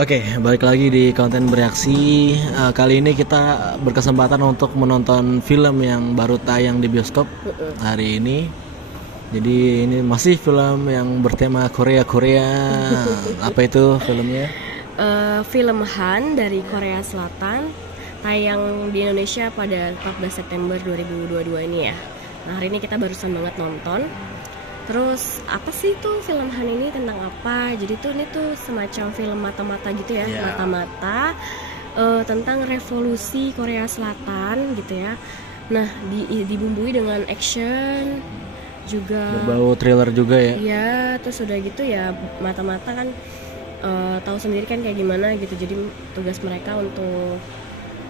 Oke, balik lagi di konten bereaksi. Kali ini kita berkesempatan untuk menonton film yang baru tayang di bioskop hari ini. Jadi ini masih film yang bertema Korea. Apa itu filmnya? Film Han dari Korea Selatan tayang di Indonesia pada 14 September 2022 ini ya. Nah, hari ini kita barusan banget nonton. Terus apa sih tuh film Han ini, tentang apa? Jadi tuh ini tuh semacam film mata-mata gitu ya, mata-mata tentang revolusi Korea Selatan gitu ya. Nah, dibumbui dengan action juga. Berbau thriller juga ya? Iya, terus udah gitu ya mata-mata kan tahu sendiri kan kayak gimana gitu. Jadi tugas mereka untuk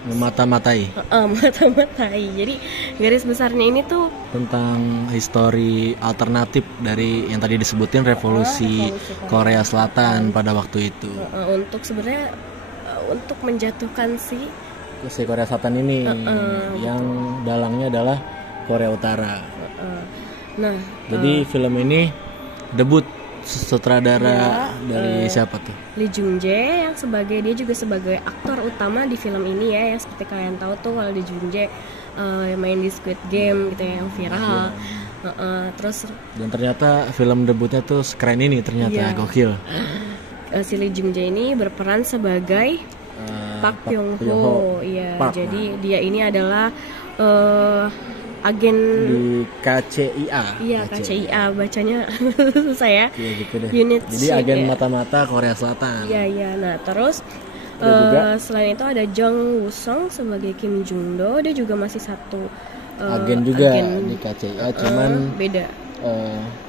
Memata-matai. mata-matai. Jadi garis besarnya ini tuh Tentang histori alternatif dari yang tadi disebutin revolusi Korea Selatan pada waktu itu. Untuk sebenarnya untuk menjatuhkan si Korea Selatan ini yang dalangnya adalah Korea Utara. Nah, Jadi film ini debut sutradara dari siapa tuh? Lee Jung Jae yang dia juga sebagai aktor utama di film ini ya, yang seperti kalian tahu tuh kalau Lee Jung Jae main di Squid Game gitu ya, yang viral. Terus Dan ternyata film debutnya tuh sekeren ini ternyata, gokil. Si Lee Jung Jae ini berperan sebagai Park Pyong Ho. Iya, jadi dia ini adalah agen di KCIA. Iya, KCIA bacanya susah ya. Iya gitu deh. Unit jadi agen mata-mata Korea Selatan. Iya. Nah, terus selain itu ada Jung Woo Sung sebagai Kim Jung Do. Dia juga masih satu agen juga di KCIA, cuman beda.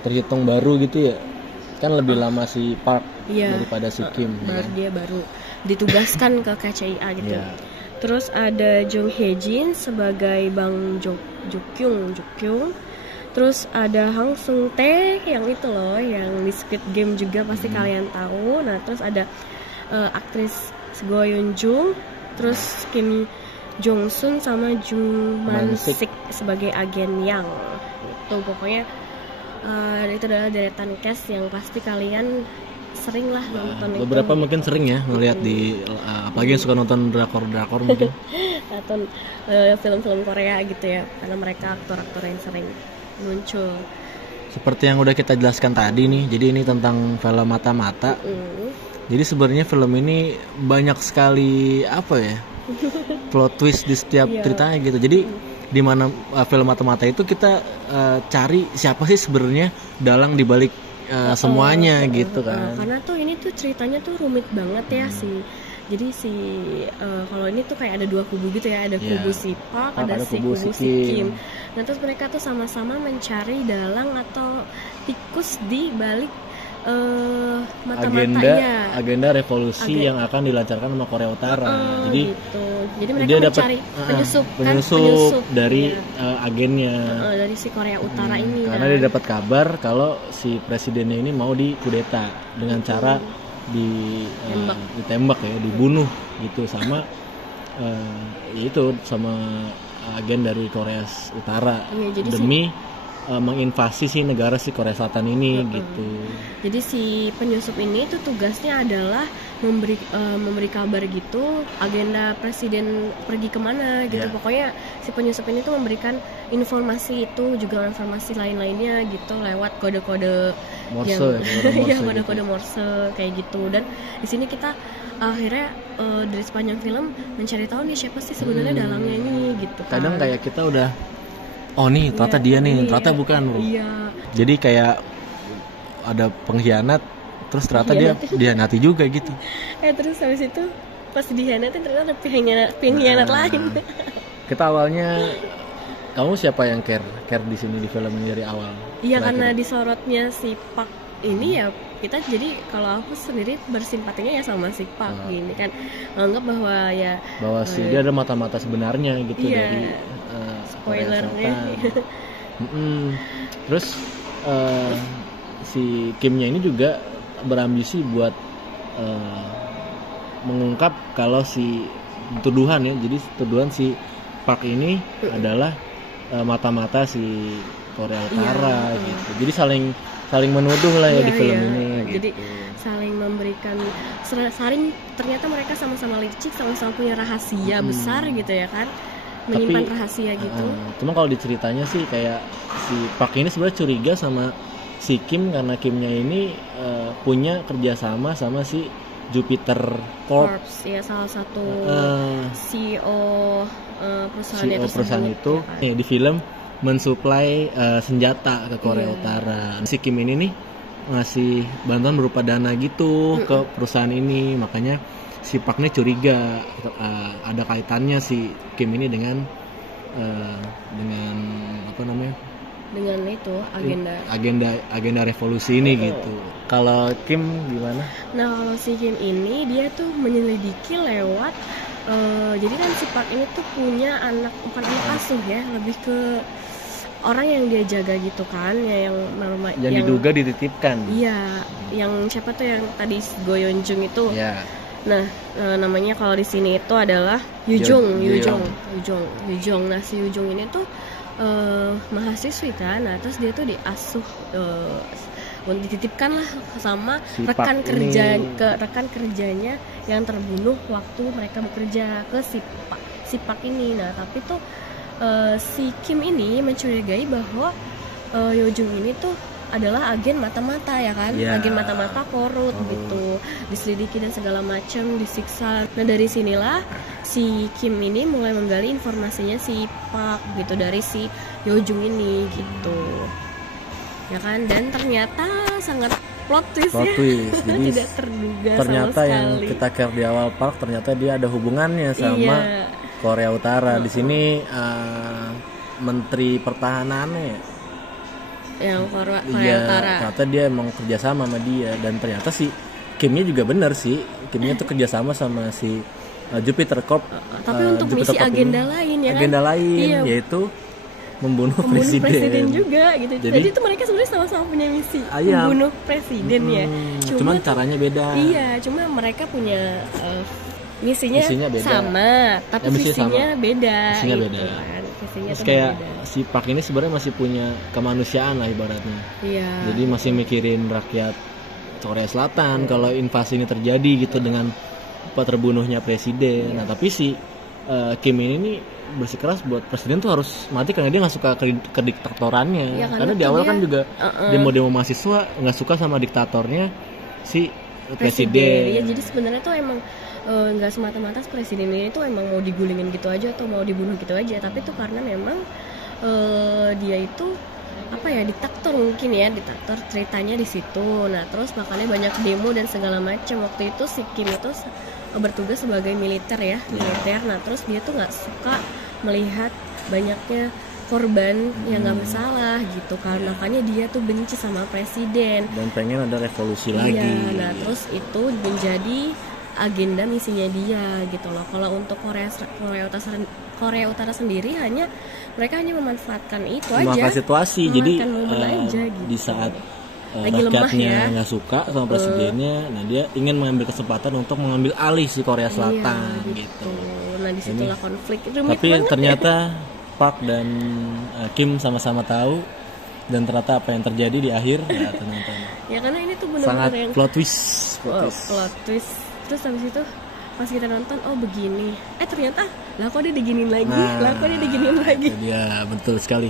Terhitung baru gitu ya. Kan lebih lama si Park daripada si Kim. Dia baru ditugaskan ke KCIA gitu. Terus ada Jung Hae Jin sebagai Bang Jukyung. Terus ada Hang Sung Tae yang itu loh, yang di Squid Game juga pasti kalian tahu. Nah, terus ada aktris Go Yeon Jung, terus Kim Jong Sun sama Jung Man Sik sebagai agen Yang. Itu pokoknya itu adalah deretan cast yang pasti kalian sering lah nonton. Beberapa mungkin sering ya ngelihat di apalagi yang suka nonton drakor mungkin atau film-film Korea gitu ya, karena mereka aktor-aktor yang sering muncul. Seperti yang udah kita jelaskan tadi nih, jadi ini tentang film mata-mata. Jadi sebenarnya film ini banyak sekali plot twist di setiap ceritanya gitu. Jadi di mana film mata-mata itu kita cari siapa sih sebenarnya dalang dibalik semuanya gitu kan. Karena tuh ini tuh ceritanya tuh rumit banget ya sih. Jadi kalau ini tuh kayak ada dua kubu gitu ya, ada kubu si Park, ada kubu si Kim. Nah, terus mereka tuh sama-sama mencari dalang atau tikus di balik mata-matanya. Agenda revolusi yang akan dilancarkan sama Korea Utara. Jadi mereka dia mencari penyusup dari agennya. Dari si Korea Utara ini. Karena dia dapat kabar kalau si presidennya ini mau dikudeta dengan cara ditembak ya, dibunuh gitu sama sama agen dari Korea Utara demi menginvasi si negara si Korea Selatan ini gitu. Jadi si penyusup ini tuh tugasnya adalah memberi kabar gitu, agenda presiden pergi kemana gitu. Pokoknya si penyusup ini tuh memberikan informasi itu, juga informasi lain-lainnya gitu lewat kode-kode Morse, kode-kode Morse kayak gitu. Dan di sini kita akhirnya dari sepanjang film mencari tahu nih siapa sih sebenarnya dalangnya ini gitu. Kadang kayak kita udah nih ternyata dia nih, ternyata bukan. Jadi kayak ada pengkhianat, terus ternyata dia dihianati juga gitu. Terus habis itu pas dihianatin ternyata ada pengkhianat lain. Kita awalnya, kamu siapa yang care di sini di film ini dari awal? Iya, karena disorotnya si Park ini ya, kita jadi kalau aku sendiri bersimpatinya ya sama si Park gini kan, anggap bahwa dia ada mata-mata sebenarnya gitu dari spoiler Terus si Kimnya ini juga berambisi buat mengungkap kalau si tuduhan ya, jadi tuduhan si Park ini adalah Mata-mata si Korea Utara gitu. Jadi saling menuduh lah ya di film ini. Gitu. Jadi saling memberikan, ternyata mereka sama-sama licik, sama-sama punya rahasia besar gitu ya kan, menyimpan rahasia gitu. Cuma kalau diceritanya sih kayak si Park ini sebenarnya curiga sama si Kim karena Kimnya ini punya kerjasama sama si Jupiter Corps ya, salah satu CEO perusahaan itu ya kan? Di film mensuplai senjata ke Korea Utara. Si Kim ini nih ngasih bantuan berupa dana gitu ke perusahaan ini, makanya si Park ini curiga ada kaitannya si Kim ini dengan apa namanya, dengan itu agenda revolusi ini gitu. Kalau Kim gimana? Nah, kalau si Kim ini dia tuh menyelidiki lewat jadi kan si Park ini tuh punya bukan anak asuh ya, lebih ke orang yang dia jaga gitu kan, ya, yang diduga dititipkan. Iya, yang siapa tuh yang tadi Go Yeon Jung itu. Iya. Nah, namanya kalau di sini itu adalah Yujong. Nah, si Yujong ini tuh mahasiswi kan. Nah, terus dia tuh diasuh dititipkan lah sama si rekan kerjanya yang terbunuh waktu mereka bekerja ke si Park ini. Nah, tapi tuh si Kim ini mencurigai bahwa Yojung ini tuh adalah agen mata-mata ya kan, agen mata-mata korut gitu, diselidiki dan segala macam, disiksa. Nah, dari sinilah si Kim ini mulai menggali informasinya si Park gitu dari si Yojung ini gitu, ya kan. Dan ternyata sangat plot twist ya. Jadi tidak terduga ternyata sama yang sekali. kita care di awal Park ternyata dia ada hubungannya sama Korea Utara. Di sini Menteri Pertahanannya yang Korea Utara. Ternyata dia emang kerjasama sama dia, dan ternyata si Kimnya juga benar sih. Kimnya tuh kerjasama sama si Jupiter Corp. Tapi untuk Jupiter misi agenda lain ya kan? Agenda lain yaitu membunuh presiden juga gitu. Jadi itu mereka sebenarnya sama-sama punya misi membunuh presiden ya. Cuman caranya beda. Iya, cuma mereka punya misinya beda. Sama, tapi visinya beda. Visinya gitu beda. Kan. Visinya terus kayak beda. Si Park ini sebenarnya masih punya kemanusiaan lah ibaratnya. Iya. Jadi masih mikirin rakyat Korea Selatan kalau invasi ini terjadi gitu dengan terbunuhnya presiden. Nah, tapi si Kim ini bersikeras buat presiden tuh harus mati karena dia nggak suka ke diktatorannya. Ya, karena di awal kan juga demo-demo mahasiswa nggak suka sama diktatornya si presiden. Ya, jadi sebenarnya tuh emang nggak semata-mata presiden ini tuh emang mau digulingin gitu aja atau mau dibunuh gitu aja, tapi tuh karena memang dia itu apa ya, diktator mungkin ya, diktator ceritanya di situ. Nah, terus makanya banyak demo dan segala macam. Waktu itu si Kim itu bertugas sebagai militer ya, militer. Nah, terus dia tuh nggak suka melihat banyaknya korban yang nggak bersalah gitu kan, makanya dia tuh benci sama presiden dan pengen ada revolusi lagi. Nah, terus itu menjadi agenda misinya dia gitu loh. Kalau untuk Korea Utara sendiri mereka hanya memanfaatkan itu aja. Memanfaatkan situasi. Jadi aja, gitu. Di saat lagi rakyatnya nggak suka sama presidennya, nah dia ingin mengambil kesempatan untuk mengambil alih si Korea Selatan gitu. Nah, disitulah konflik. Tapi ternyata Park dan Kim sama-sama tahu, dan ternyata apa yang terjadi di akhir ya karena ini tuh benar-benar yang plot twist. Terus habis itu pas kita nonton, oh begini, ternyata lah kok dia diginiin lagi, Ya betul sekali.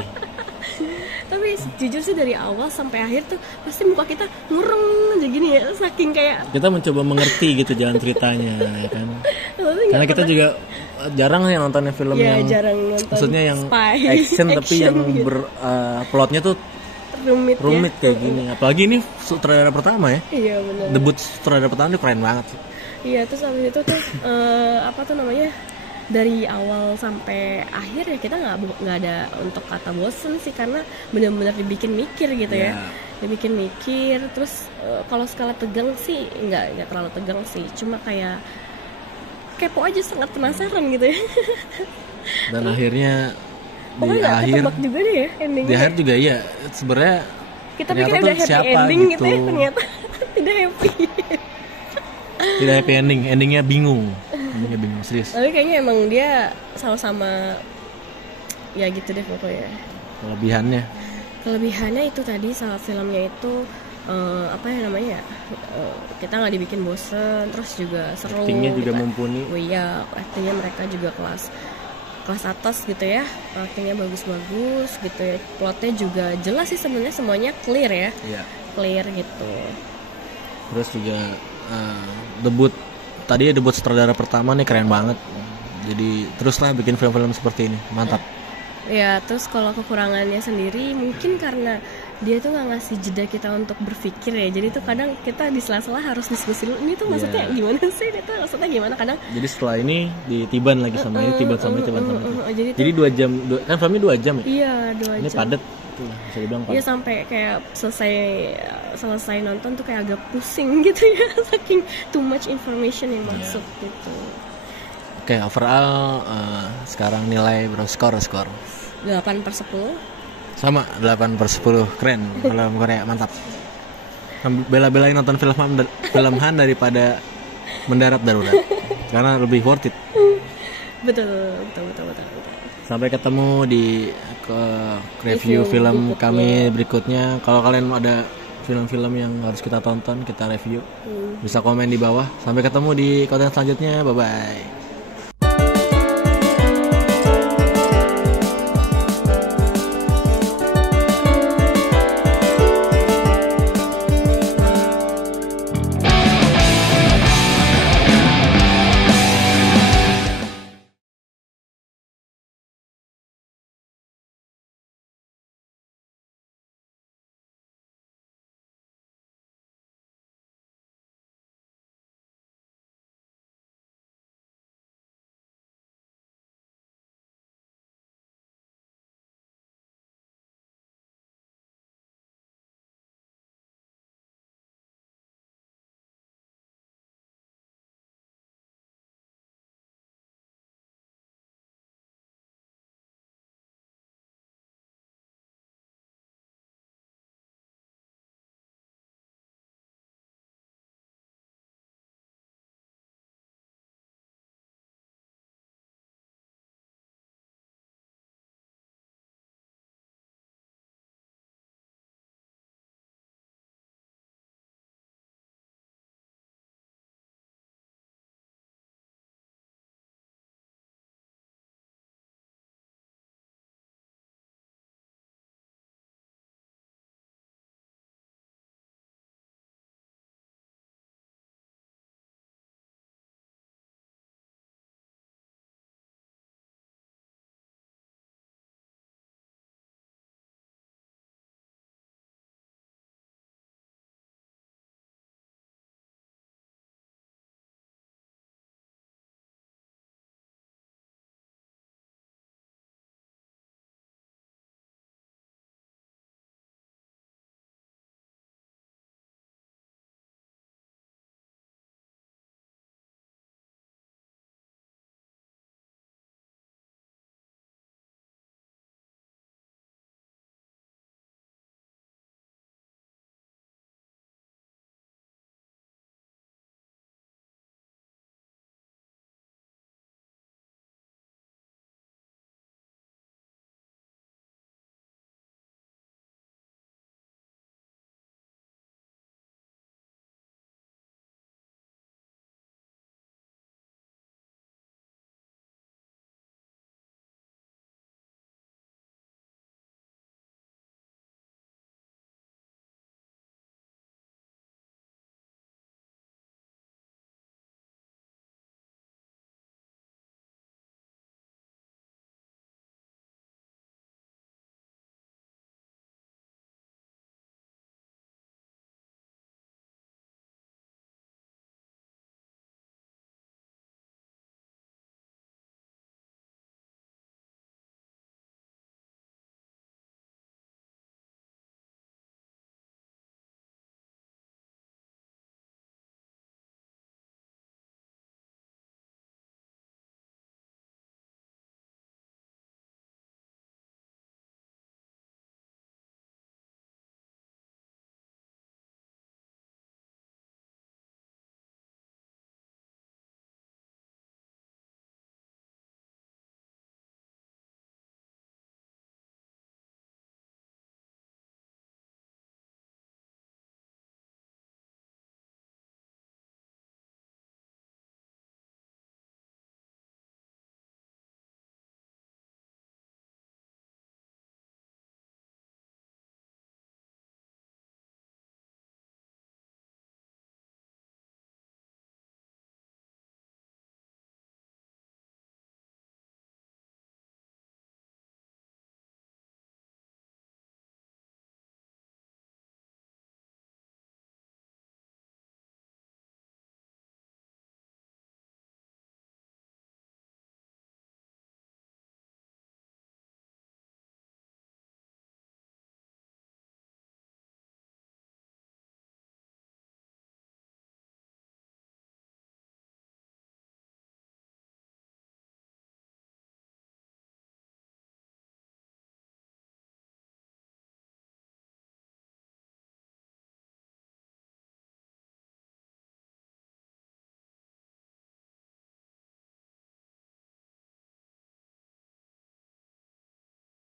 Tapi jujur sih dari awal sampai akhir tuh pasti muka kita ngurung aja gini ya, saking kayak kita mencoba mengerti gitu jalan ceritanya ya kan. Karena kita juga jarang ya nonton film yang jarang nonton, maksudnya yang spy, action tapi yang gitu. Plotnya tuh rumit ya. Kayak gini. Apalagi ini sutradara pertama ya. Iya benar. Debut sutradara pertama itu keren banget sih. Iya, terus habis itu tuh apa tuh namanya, dari awal sampai akhir ya kita nggak ada untuk kata bosen sih, karena benar-benar dibikin mikir gitu ya. Dibikin mikir. Terus kalau skala tegang sih nggak terlalu tegang sih, cuma kayak kepo aja, sangat penasaran gitu ya. Dan akhirnya di akhir juga deh ya endingnya. Di akhir juga iya, sebenarnya kita pikir udah happy ending gitu ya, ternyata tidak happy. Tidak happy endingnya bingung serius. Tapi kayaknya emang dia sama-sama ya gitu deh pokoknya. Kelebihannya itu tadi salah filmnya itu apa ya namanya ya, kita nggak dibikin bosen, terus juga seru, actingnya juga gitu. mumpuni. Oh iya, actingnya mereka juga kelas atas gitu ya, actingnya bagus-bagus gitu ya, plotnya juga jelas sih sebenarnya, semuanya clear ya, clear gitu. Terus juga debut sutradara pertama nih, keren banget. Jadi teruslah bikin film-film seperti ini, mantap. Ya, terus kalau kekurangannya sendiri mungkin karena dia tuh nggak ngasih jeda kita untuk berpikir ya, jadi tuh kadang kita di sela-sela harus diskusi dulu, ini tuh maksudnya gimana sih, ini tuh maksudnya gimana kadang. Jadi setelah ini ditiban lagi sama ini, tiban sama itu. Jadi 2 jam, kan filmnya 2 jam ya? Iya, 2 jam. Ini padat tuh, bisa dibilang padat. Iya, sampai kayak selesai nonton tuh kayak agak pusing gitu ya, saking too much information yang masuk gitu. Oke, overall sekarang nilai berapa, skor? 8/10. Sama, 8/10. Keren, film Korea, mantap. Bela-belain nonton film Han daripada mendarat darurat. Karena lebih worth it. Betul. Sampai ketemu di review film kami berikutnya. Kalau kalian ada film-film yang harus kita tonton, kita review, bisa komen di bawah. Sampai ketemu di konten selanjutnya. Bye-bye.